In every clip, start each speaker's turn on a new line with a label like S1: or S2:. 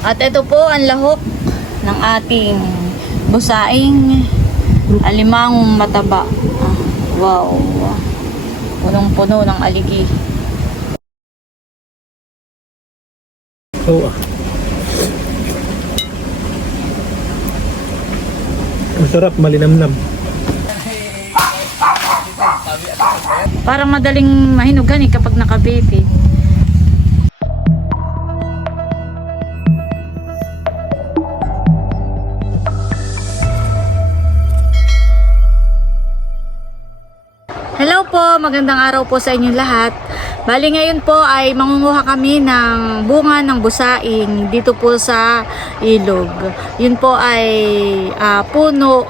S1: At ito po ang lahok ng ating busaing alimang mataba. Ah, wow. Punong-puno ng aligi.
S2: Oo ah. Masarap, malinamnam.
S1: Parang madaling mahinugan eh kapag nakababy. Hello po, magandang araw po sa inyo lahat. Bali ngayon po ay mangunguha kami ng bunga ng busaing dito po sa ilog. Yun po ay ah, puno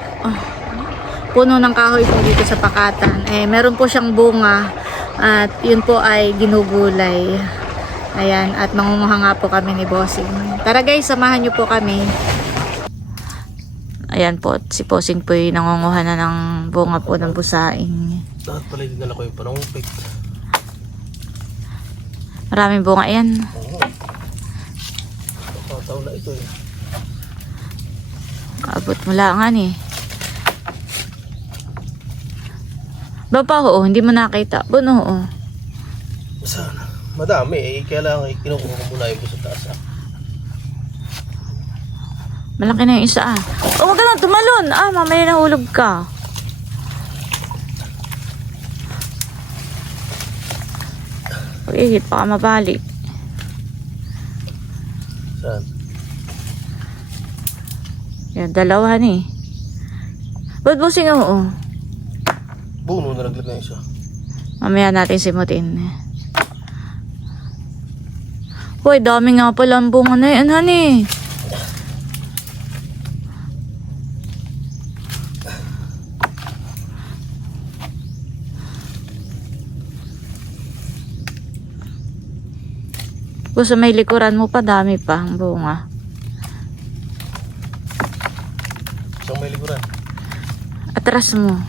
S1: puno ng kahoy po dito sa Pakatan. Eh, meron po siyang bunga at yun po ay ginugulay. Ayan, at mangunguha nga po kami ni Bossing. Tara guys, samahan niyo po kami. Ayan po, si Bossing po ay nangunguha na ng bunga po ng busaing.
S2: Dapat pala dinala ko yung panungpit.
S1: Maraming bunga yan.
S2: Oo. Nakataw na ito eh.
S1: Kaabot mo lang eh. Baba oo, hindi mo nakita. Buno oo.
S2: Sana. Madami eh. Kaya lang eh, kinukuha ko muna yung sa taas ah.
S1: Malaki na yung isa ah. Oh, wag ka lang tumalon. Ah, mamaya nahulog ka. Pag-ihit, baka mabalik.
S2: Saan?
S1: Yan, dalawa ni. Ba't busing oo?
S2: Buno na naglag na isa.
S1: Mamaya natin simutin. Hoy, dami nga pala ang bunga na yan, honey. Kung sa may likuran mo pa, dami pa ang bunga.
S2: Isang may likuran.
S1: Atras mo.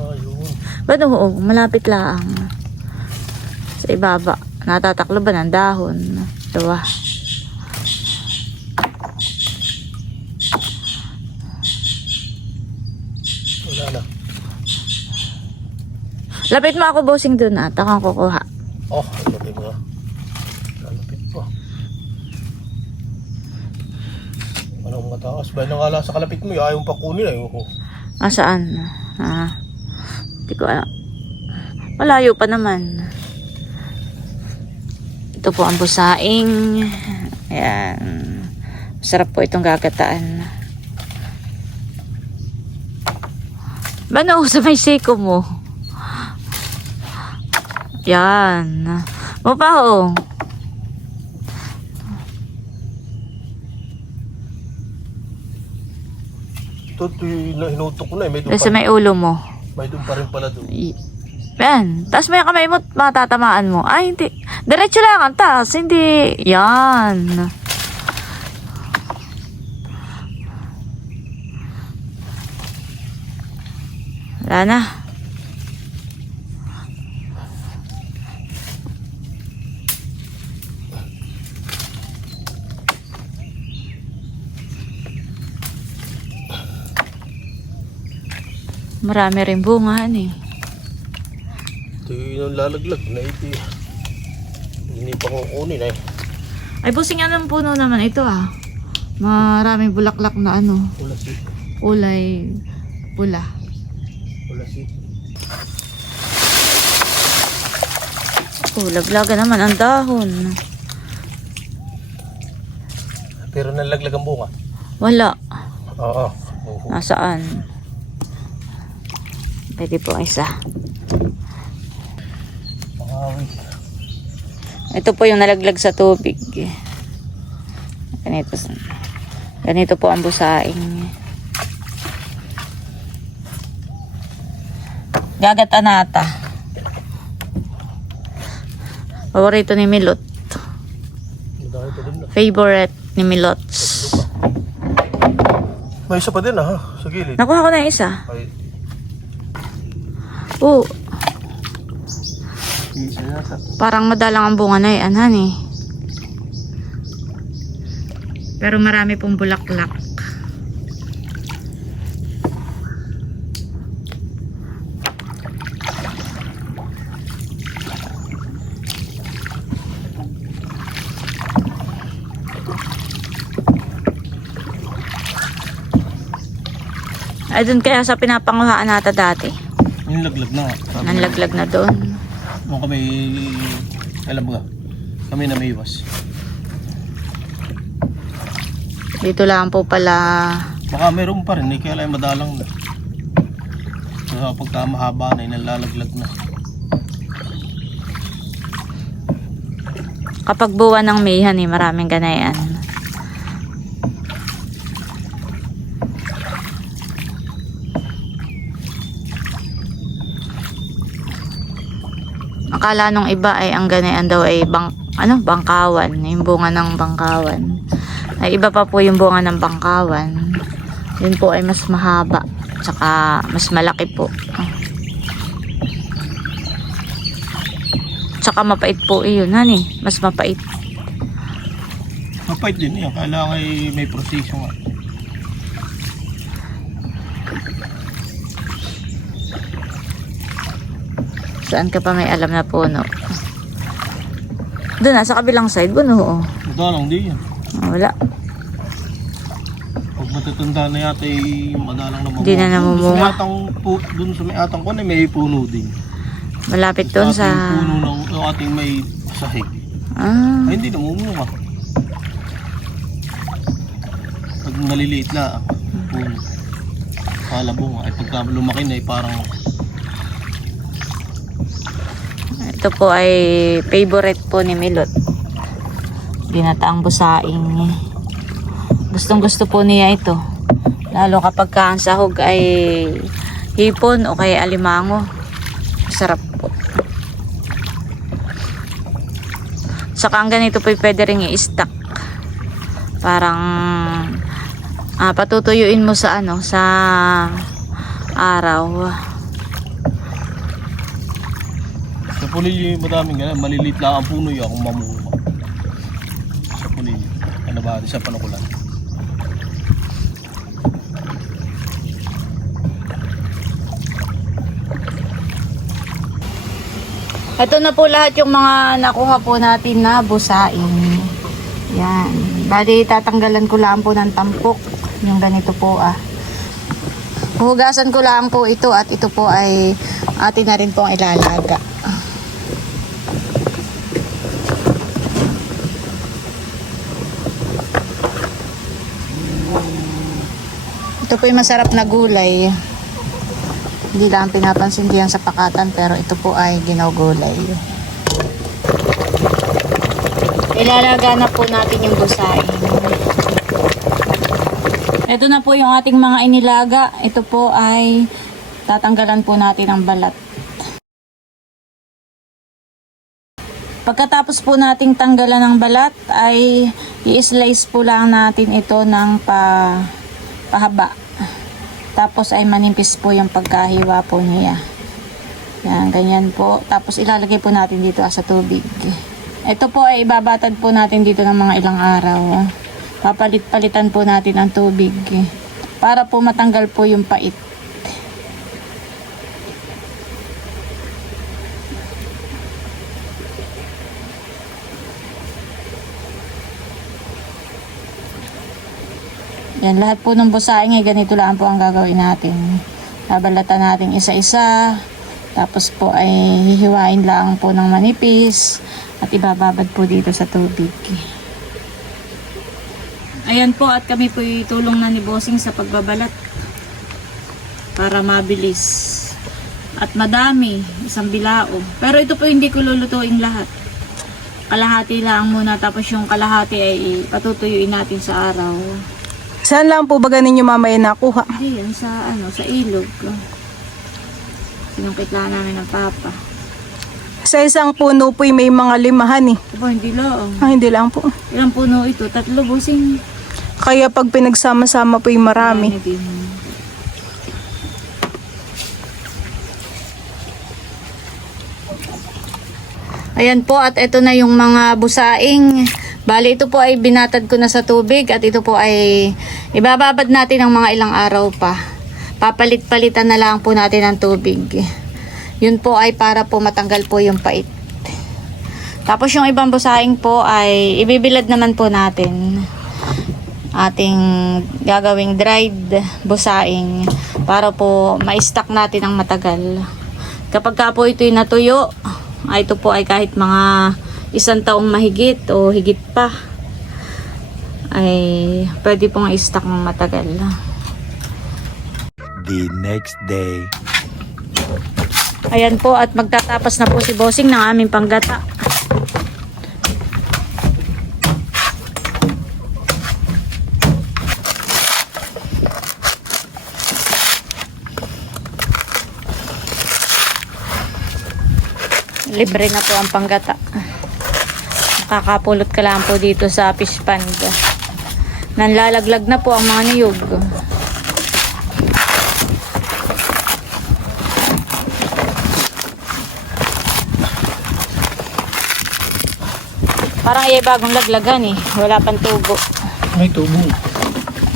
S2: Ah, yun.
S1: Ba't oo, malapit lang. Sa ibaba. Natataklo ba ng dahon? Diba?
S2: Wala na.
S1: Lapit mo ako bossing dun at akong kukuha.
S2: Oh, ito din mga. Pa. Anong mataas? Ba nangala sa kalapit mo? eh, Ayaw pa kunin ay. Oh.
S1: Ah, saan? Ah, hindi ko alam. Malayo pa naman. Ito po ang busaing. Ayan. Masarap po itong gagataan. Bano sa may siko mo? Yan. Mo pa oh.
S2: Ito, ito yung hinutok ko na eh. May doon
S1: Sa
S2: pa,
S1: may ulo mo.
S2: may doon pa rin pala doon.
S1: Y- Yan. Tapos may kamay mo, matatamaan mo. Ay, hindi. Diretso lang ang taas. Hindi. Yan. Wala na. Marami rin bunga eh.
S2: Ito yung lalaglag na ito. Hindi pa kong kunin eh.
S1: Ay, busing anong puno naman ito ah. Maraming bulaklak na ano,
S2: Wala si.
S1: kulay pula.
S2: Wala si.
S1: Oh, laglaga naman ang dahon.
S2: Pero nalaglag ang bunga.
S1: Wala.
S2: Oo. Oo.
S1: Nasaan? Pwede po isa. Ito po yung nalaglag sa tubig. Ganito. Ganito po ang busaing. Gagat anata. Paborito ni Milot. Favorite ni Milots.
S2: May isa pa din ah. Sa gilid.
S1: Nakuha ko na yung isa.
S2: Ay. Yata.
S1: Parang madalang ang bunga na yan, honey. Pero marami pong bulaklak. Ay, dun kaya sa pinapanguhaan nata dati.
S2: Yung laglag na
S1: Nanlaglag na doon.
S2: Nung kami, alam ba, kami na may iwas.
S1: Dito lang po pala
S2: Baka meron pa rin, eh, kaya lang madalang na. Kaya pagka mahaba na, inalalaglag na.
S1: kapag buwan ng Mayhan eh, maraming ganayan. Akala nung iba ay ang ganayan daw ay bang, ano, bangkawan, yung bunga ng bangkawan. Ay iba pa po yung bunga ng bangkawan. Yun po ay mas mahaba, tsaka mas malaki po. Tsaka mapait po iyon, hani. Mas mapait.
S2: Mapait din yan, kailangan ay may proseso nga.
S1: Saan ka pa may alam na puno? Doon, sa kabilang side, buno. oh.
S2: Madalang din yan.
S1: Ah, Wala.
S2: Pag matatanda na yata ay madalang na
S1: Hindi na
S2: mamunga. Dun sa
S1: namumunga.
S2: dun sa may atang ko na may puno din.
S1: Malapit doon sa...
S2: ating puno ng ating may sahig.
S1: Ah,
S2: Ay hindi namumunga. Pag maliliit na puno. Palabong ay pagka lumaki na ay parang
S1: ito po ay favorite po ni Milot. Binataang busaing. Gustong gusto po niya ito. Lalo kapag ka ang sahog ay hipon o kaya alimango. Sarap po. Saka ang ganito po pwede rin i-stack. Parang ah, patutuyuin mo sa ano, sa araw.
S2: Sa pulili madaming ganun. Maliliit lang ang puno yung akong mamunga. Sa pulili. Ano ba? Sa panukulan.
S1: Ito na po lahat yung mga nakuha po natin na busain. Yan. Bali, tatanggalan ko lang po ng tampok. Yung ganito po ah. Hugasan ko lang po ito at ito po ay atin na rin po ang ilalaga. Ito po yung masarap na gulay. Hindi lang pinapansin diyan sa pakatan pero ito po ay ginugulay. Ilalaga na po natin yung busain. Ito na po yung ating mga inilaga. Ito po ay tatanggalan po natin ang balat. Pagkatapos po nating tanggalan ng balat ay i-slice po lang natin ito ng pa, pahaba. Tapos ay manimpis po yung pagkahiwa po niya. Yan, ganyan po. Tapos ilalagay po natin dito sa tubig. Ito po ay ibabatad po natin dito ng mga ilang araw. Papalit-palitan po natin ang tubig. Para po matanggal po yung pait. Yan, lahat po ng busaing ay ganito lang po ang gagawin natin. Babalatan natin isa-isa. Tapos po ay hihiwain lang po ng manipis. At ibababad po dito sa tubig. Ayan po at kami po tulong na ni Bossing sa pagbabalat. Para mabilis. At madami. Isang bilao. Pero ito po hindi ko lulutuin lahat. Kalahati lang muna. Tapos yung kalahati ay patutuyuin natin sa araw.
S3: Saan lang po ba ganin yung mamaya nakuha?
S1: Hindi, yan sa ano, sa ilog. Sinungkit lang namin ng papa.
S3: Sa isang puno po'y may mga limahan eh.
S1: Aba, hindi lang.
S3: Ah, hindi lang po.
S1: Ilang puno ito? Tatlo, busing.
S3: Kaya pag pinagsama-sama po'y marami.
S1: Marami din. Ayan po, at ito na yung mga busaing. Bali, ito po ay binatad ko na sa tubig at ito po ay ibababad natin ng mga ilang araw pa. Papalit-palitan na lang po natin ng tubig. Yun po ay para po matanggal po yung pait. Tapos yung ibang busaing po ay ibibilad naman po natin. Ating gagawing dried busaing para po ma-stock natin ng matagal. Kapag ka po ito'y natuyo, ay ito po ay kahit mga isang taong mahigit o higit pa ay pwede pong i-stock ng matagal.
S4: the next day.
S1: Ayan po at magtatapas na po si Bossing ng aming panggata. Libre na po ang panggata. Nakakapulot ka lang po dito sa fish pond. Nanlalaglag na po ang mga niyog. Parang iya bagong laglagan eh. Wala pang tubo.
S2: May tubo.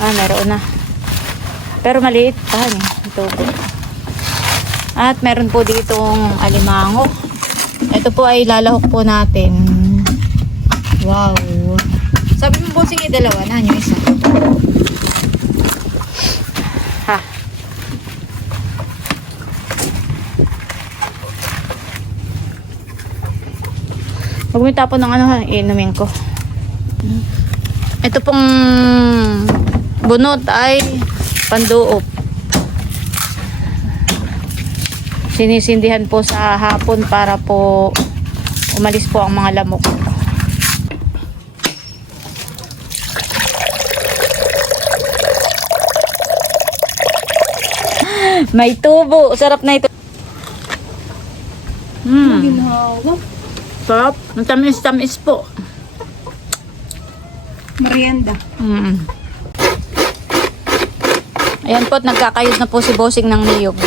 S1: Ah, meron na. Pero maliit pa eh. Tubo. At meron po ditong alimango. Ito po ay lalahok po natin. Wow. Sabi mo po sige dalawa na yung isa. Ha. Huwag mo tapon ng ano ha, inumin ko. Ito pong bunot ay panduop. Sinisindihan po sa hapon para po umalis po ang mga lamok. May tubo. Sarap na ito. Hmm. Sarap. Ang tamis-tamis po.
S3: Merienda.
S1: Mm. Ayan po, nagkakayod na po si Bossing ng niyog.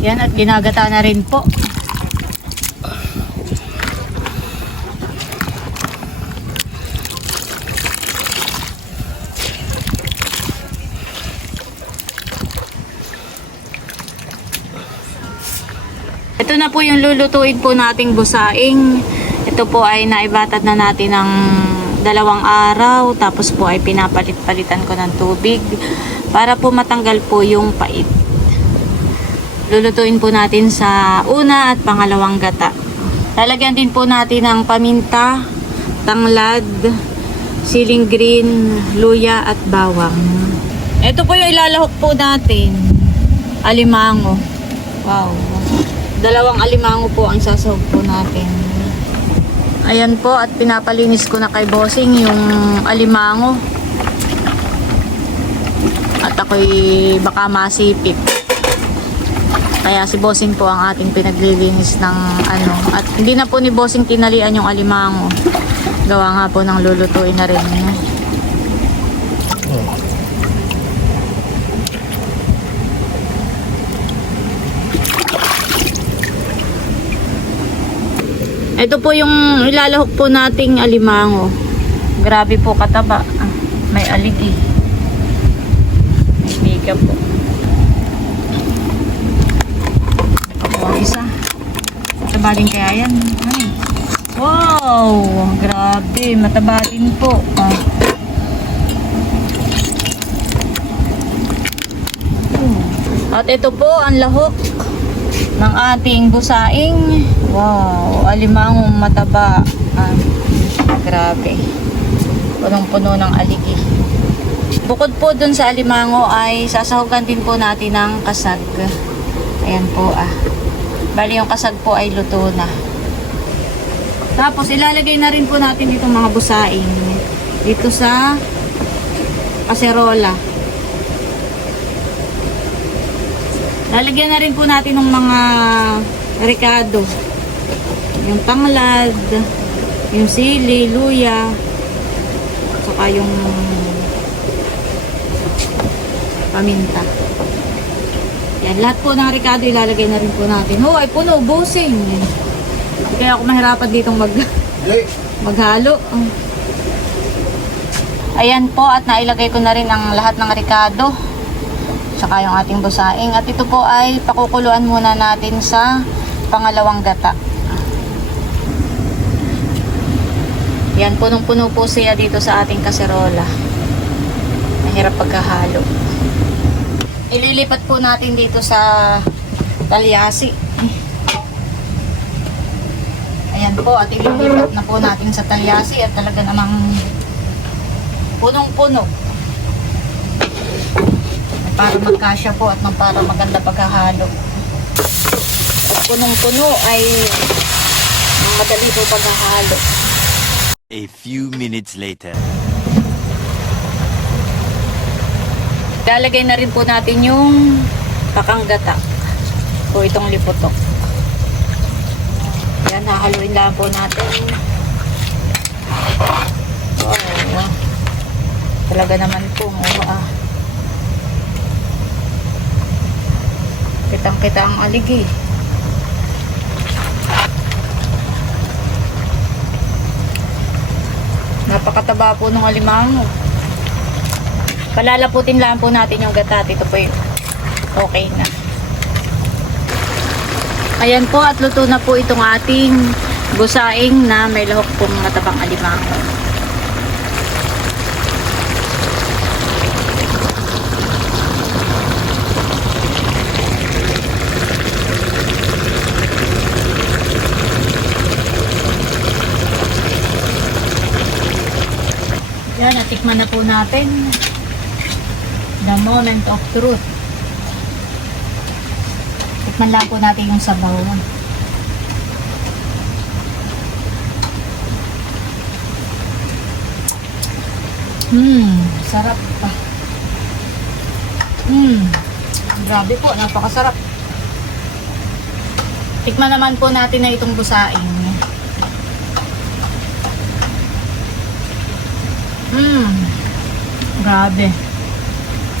S1: Yan at ginagata na rin po. Ito na po yung lulutuin po nating busaing. Ito po ay naibatad na natin ng dalawang araw. Tapos po ay pinapalit-palitan ko ng tubig para po matanggal po yung pait. Lulutuin po natin sa una at pangalawang gata. Lalagyan din po natin ng paminta, tanglad, siling green, luya at bawang. Ito po yung ilalahok po natin. Alimango. Wow. Dalawang alimango po ang sasahog po natin. Ayan po at pinapalinis ko na kay Bossing yung alimango. At ako'y baka masipit. Kaya si Bossing po ang ating pinaglilinis ng ano. At hindi na po ni Bossing tinalian yung alimango. Gawa nga po ng lulutuin na rin. Ito po yung ilalahok po nating alimango. Grabe po kataba. Ah, May aligi. May biga po. Ako ang isa. Mataba din kaya yan. Ay. Wow! Grabe. Mataba din po. Ah. At ito po ang lahok ng ating busaing. Wow, alimangong mataba. Ah, grabe. Punong-puno ng aligi. Bukod po dun sa alimango ay sasahugan din po natin ng kasag. Ayan po ah. Bali yung kasag po ay luto na. Tapos ilalagay na rin po natin itong mga busaing dito sa kaserola. Lalagyan na rin po natin ng mga ricado. Yung tanglad, yung sili, luya, saka yung paminta. Yan, lahat po ng ricado ilalagay na rin po natin. Oh, ay puno, busing. Kaya ako mahirapan ditong mag maghalo. Oh. Ayan po at nailagay ko na rin ang lahat ng ricado. Tsaka yung ating busaing. At ito po ay pakukuluan muna natin sa pangalawang gata. Yan, punong-puno po siya dito sa ating kaserola. Mahirap pagkahalo. Ililipat po natin dito sa talyasi. Ayan po, at ililipat na po natin sa talyasi at talaga namang punong-puno. Para magkasya po at para maganda pagkahalo. At punong-puno ay madali po pagkahalo.
S4: A few minutes later.
S1: Lalagay na rin po natin yung pakanggata o itong liputok. Yan, hahaluin lang po natin. Wow. Talaga naman po. Oh, ah. Kitang-kita ang aligi. Napakataba po ng alimango. Palalaputin lang po natin yung gatat. Ito po yung okay na. Ayan po at luto na po itong ating busaing na may lahok pong matabang alimango. Yan, natikman na po natin. The moment of truth. Tikman lang po natin yung sabaw. Hmm, sarap pa. Hmm, grabe po, napakasarap. Tikman naman po natin na itong busaing. Hmm, grabe.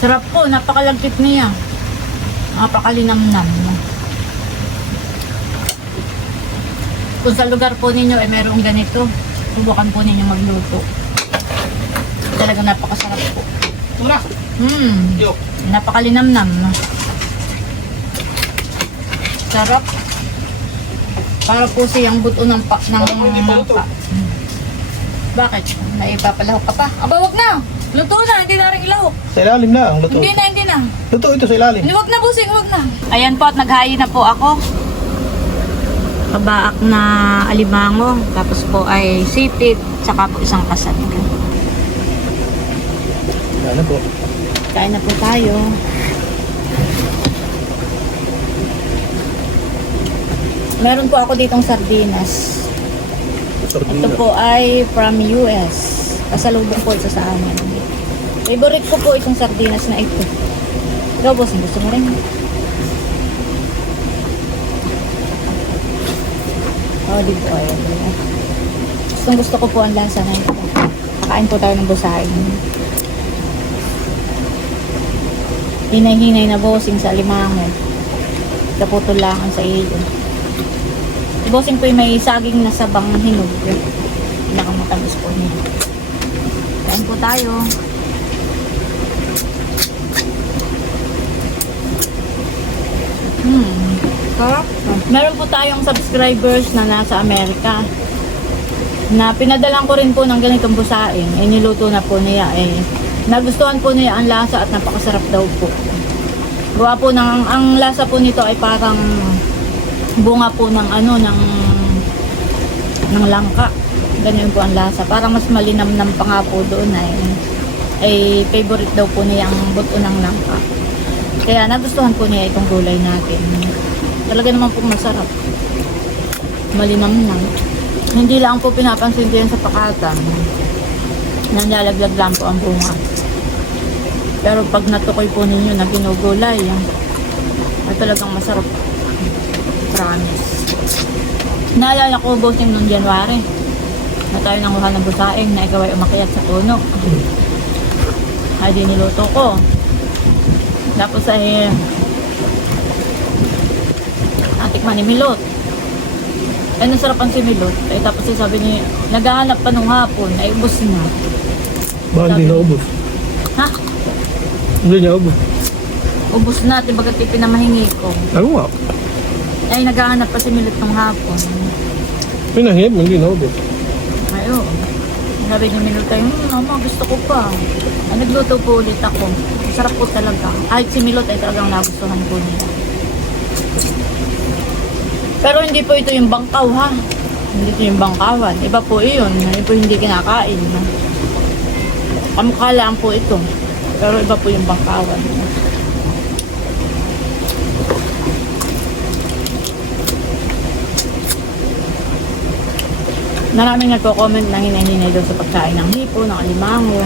S1: Sarap po, napakalagkit niya. Napakalinamnam. Kung sa lugar po ninyo ay mayroong ganito, subukan po ninyo magluto. Talaga napakasarap po.
S2: Tura!
S1: Hmm, napakalinamnam. Sarap. Para po siyang buto ng pa, ng
S2: pa.
S1: Hmm. Bakit? Naipapalahok ka pa? Aba, wag na! Luto na, hindi na rin ilahok.
S2: Sa ilalim na ang luto.
S1: Hindi na, hindi na.
S2: Luto ito sa ilalim.
S1: Huwag na busing, huwag na. Ayan po at naghayi na po ako. Kabaak na alimango. Tapos po ay sipit. Tsaka po isang kasat.
S2: Ano po?
S1: Kain na po tayo. Meron po ako ditong sardinas. Ito po ay from US. Kasalubong po ito sa amin. Favorite ko po itong sardinas na ito. Ikaw boss, gusto mo rin? Oh, di po. Gustong gusto ko po ang lasa na ito. Kakain po tayo ng busain. Hinay-hinay na bossing sa limango. Kaputulangan sa iyo. Bossing po yung may saging na sabang hinog. Pinakamatamis po niya. Kain po tayo. Hmm. Sarap. Meron po tayong subscribers na nasa Amerika na pinadalan ko rin po ng ganitong busain. Eh, niluto na po niya. Eh, nagustuhan po niya ang lasa at napakasarap daw po. Gawa po ng, ang lasa po nito ay parang bunga po ng ano, ng ng langka. Ganyan po ang lasa. Parang mas malinamnam pa nga po doon ay ay favorite daw po niya ang buto ng langka. Kaya nagustuhan po niya itong gulay natin. Talaga naman po masarap. Malinamnam. Hindi lang po pinapansin din sa pakatan. Nanlalaglag lang po ang bunga. Pero pag natukoy po ninyo na ginugulay, ay talagang masarap. Promise. Naalala ko bossing noong January. Na tayo nanguha ng busaing na ikaw ay umakyat sa puno. Ay di niluto ko. Tapos ay natikman ni Milot. Ay nasarapan si Milot. Ay tapos ay sabi niya, naghahanap pa nung hapon, ay ubos na.
S2: Ba, hindi na ubos.
S1: Ha?
S2: Hindi niya ubos.
S1: Ubos na, tibagat pinamahingi ko.
S2: Ano nga?
S1: Ay naghahanap pa si Milot nung hapon.
S2: Pinahiyap, hindi na ubos.
S1: Ay, oo. Sabi ni Milot ay, hmm, mama, gusto ko pa. Ay, nagluto po ulit ako. Sarap po talaga. Kahit si Milot ay talagang nagustuhan po niya. Pero hindi po ito yung bangkaw ha. Hindi ito yung bangkawan. Iba po iyon. Hindi po hindi kinakain. Kamukha lang po ito. Pero iba po yung bangkawan. Maraming nagko-comment na hinahinay daw sa pagkain ng hipo, ng alimango.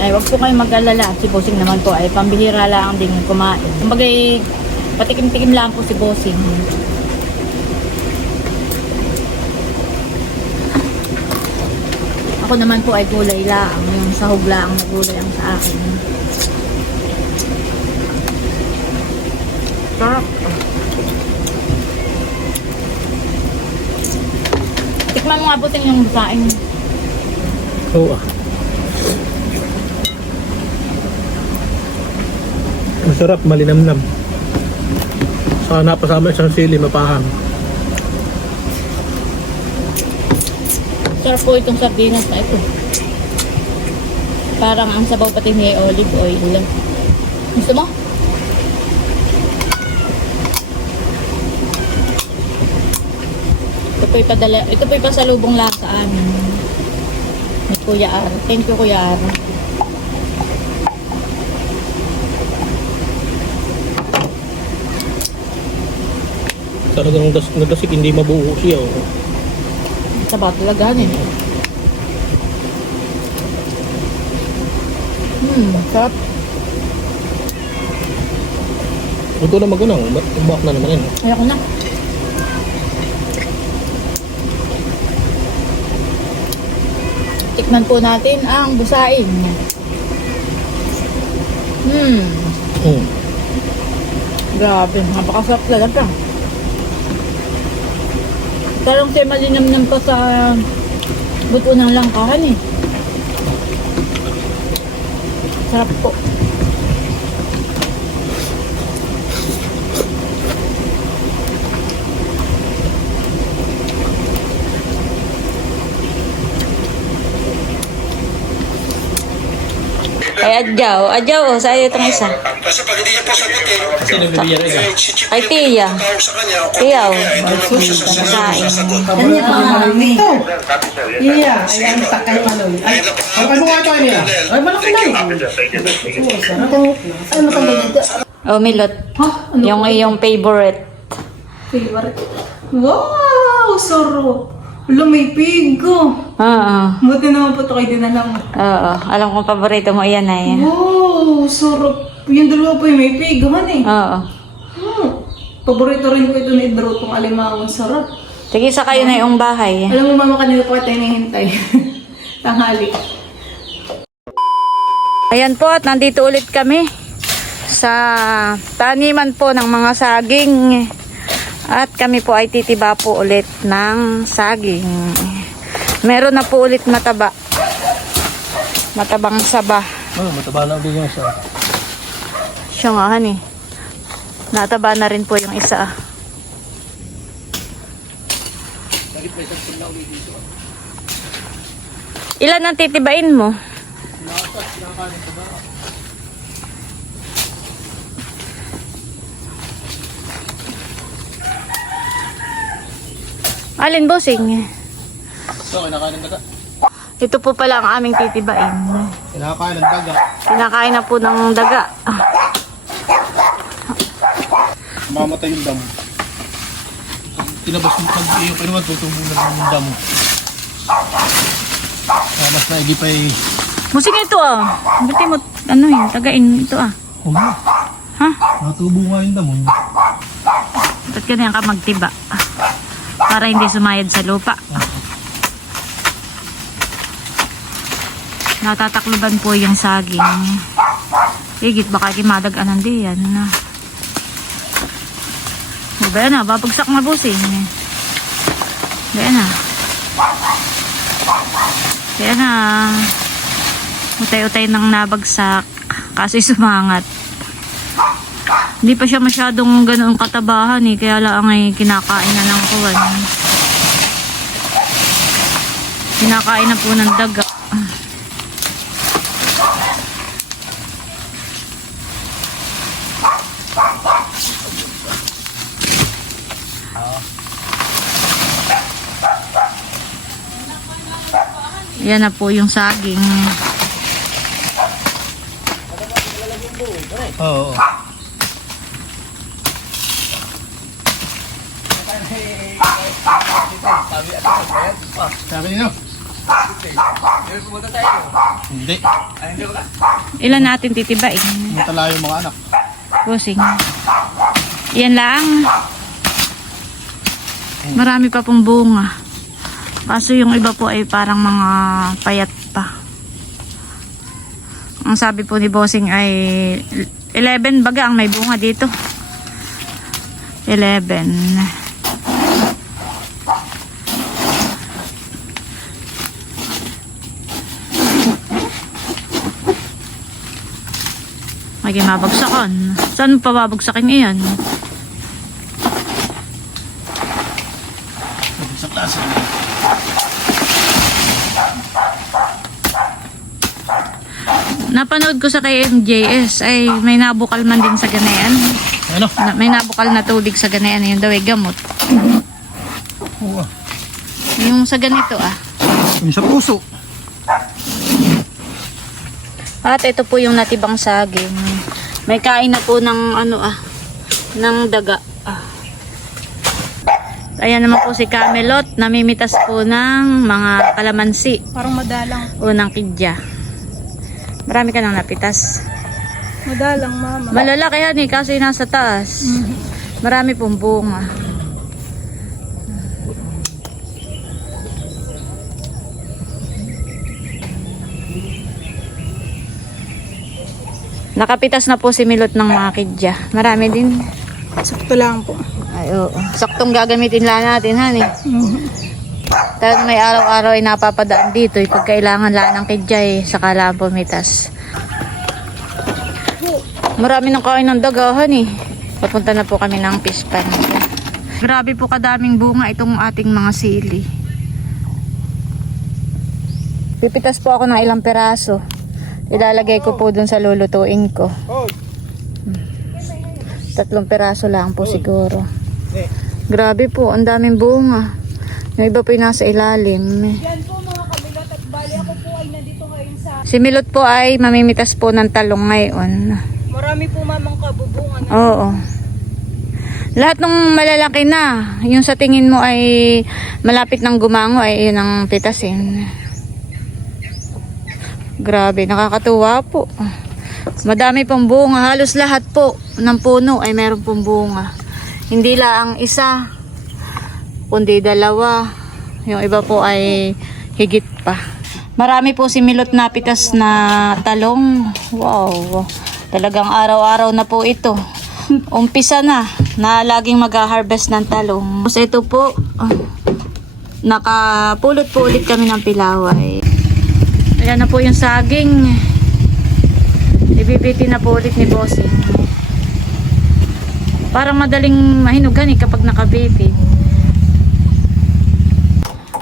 S1: Ay, wag po kayong mag-alala. Si Bossing naman po ay pambihira lang din kumain. Kumbaga, eh, patikim-tikim lang po si Bossing. Ako naman po ay gulay lang. Yung sahog lang na gulay ang sa akin. Sarap. Po yung busaing.
S2: Oo ah. Masarap, malinamnam. Saka napasama isang sili, mapahang.
S1: Sarap po itong sardinas na ito. Parang ang sabaw pati may olive oil. Gusto mo? Ito po ipadala, ito po ipasalubong lang sa amin. Ni Kuya Ar. Thank you Kuya Ar.
S2: Talagang das nadasik, hindi mabuo siya. Oh.
S1: Sabaw talaga eh. Hmm, sarap.
S2: Ito na magunang, umbak na naman yan.
S1: Ayoko na. Tikman po natin ang busain. Hmm,
S2: Hmm.
S1: grabe. Napakasarap talaga. Parang siya malinamnam pa sa buto ng langkahan eh. Sarap po. Ay, adyaw. Adyaw, oh. Sa'yo itong isa.
S5: Kasi pag hindi niya po sagutin,
S2: Kasi nabibigyan rin
S5: eh, si Chief
S1: Ay, tiya.
S5: tawag sa kanya, okay,
S1: Tiya, oh.
S5: kaya ito po siya sa
S1: Busain.
S5: sasagot.
S6: Ito. Iya, ayan sa kay Maloy. Ay,
S5: paano nga ito niya?
S6: ay malaki na yun. Ano ka dito?
S1: Oh, Milot. Yung iyong favorite.
S3: Favorite. Wow! Sarap! Wala, may pigo.
S1: Oo.
S3: Buti naman po ito kayo dinala mo.
S1: Oo. Alam kong paborito mo iyan ay.
S3: Wow! Sarap! Yung dalawa po yung may pigo, han eh.
S1: Oo.
S3: Hmm. Paborito rin ko ito ni Drew, itong alimangon. Sarap.
S1: Sige, sa kayo na yung bahay.
S3: Alam mo mama, kanina po tayo nahihintay. Tanghali.
S1: Ayan po, at nandito ulit kami sa taniman po ng mga saging. At kami po ay titiba po ulit ng saging. Meron na po ulit mataba. Matabang saba.
S2: Oh, mataba na din yan siya.
S1: Siya nga, hani. Nataba na rin po yung isa. Ilan ang titibain mo? Alin bossing?
S2: So, kinakain ng daga.
S1: Ito po pala ang aming titibain.
S2: Kinakain ng daga.
S1: Kinakain na po ng daga.
S2: Mamatay yung damo. Tinabas mo pag iyo pa naman, tutubo na lang yung damo. Ah, mas naigi pa eh.
S1: Musing ito ah. Ba't mo, ano yun, tagain ito ah.
S2: Oh,
S1: Ha?
S2: natubo nga yung damo.
S1: Ba't ganyan ka magtiba? para hindi sumayad sa lupa. Natatakluban po yung saging. Higit baka kimadag anan di yan. Diba na, ah? babagsak na busing. Diba na. Ah? Diba na. Ah? Utay-utay nang nabagsak. Kaso'y sumangat. Hindi pa siya masyadong ganoong katabahan eh. Kaya lang ay kinakain na ng kuwan. Kinakain na po ng daga. Yan na po yung saging.
S2: Oo. Sabi niyo? Hindi.
S1: Ilan natin titibain?
S2: Matala yung mga anak.
S1: Busing. Yan lang. Marami pa pong bunga. Kaso yung iba po ay parang mga payat pa. Ang sabi po ni Bossing ay 11 baga ang may bunga dito. 11. May mabagsakan. Saan mo pa babagsakin iyan?
S2: Sa klase.
S1: Napanood ko sa kay MJS ay may nabukal man din sa ganayan.
S2: Ano?
S1: Na, may nabukal na tubig sa ganayan. Yun daw ay gamot.
S2: Oo.
S1: Yung sa ganito ah.
S2: Yung sa puso.
S1: At ito po yung natibang saging. May kain na po ng ano ah, ng daga. Ah. Ayan naman po si Camelot, namimitas po ng mga kalamansi
S3: Parang madalang.
S1: o ng kidya. Marami ka nang napitas.
S3: Madalang, mama.
S1: Malalaki yan eh, kasi nasa taas. Marami pong bunga. Nakapitas na po si Milot ng mga kidya. Marami din.
S3: Sakto lang po.
S1: Ay, oo. Saktong gagamitin lang natin, han eh. Talagang may araw-araw ay napapadaan dito. Eh, pag kailangan lang ng kidya eh, saka lang pumitas. Marami ng kain ng dagahan eh. Papunta na po kami ng pispan. Grabe po kadaming bunga itong ating mga sili. Pipitas po ako ng ilang peraso. Ilalagay ko po dun sa lulutuin ko. Tatlong peraso lang po siguro. Grabe po, ang daming bunga. Yung iba po yung nasa ilalim.
S3: Yan po mga kabilot at bali ako po ay nandito ngayon sa...
S1: Si Milot po ay mamimitas po ng talong ngayon.
S3: Marami po mamang kabubungan.
S1: Oo. Lahat ng malalaki na, yung sa tingin mo ay malapit ng gumango ay yun ang pitasin. Grabe, nakakatuwa po. Madami pong bunga, halos lahat po ng puno ay meron pong bunga. Hindi lang isa, kundi dalawa. Yung iba po ay higit pa. Marami po si Milot na pitas na talong. Wow. Talagang araw-araw na po ito. Umpisa na na laging mag-harvest ng talong. Tapos ito po, ah, nakapulot po ulit kami ng pilaway. Ayan na po yung saging. Ibibiti na po ulit ni Bossing. Parang madaling mahinugan eh kapag nakabiti.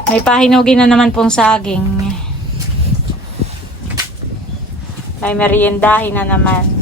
S1: May pahinugin na naman pong saging. May meriendahin na naman.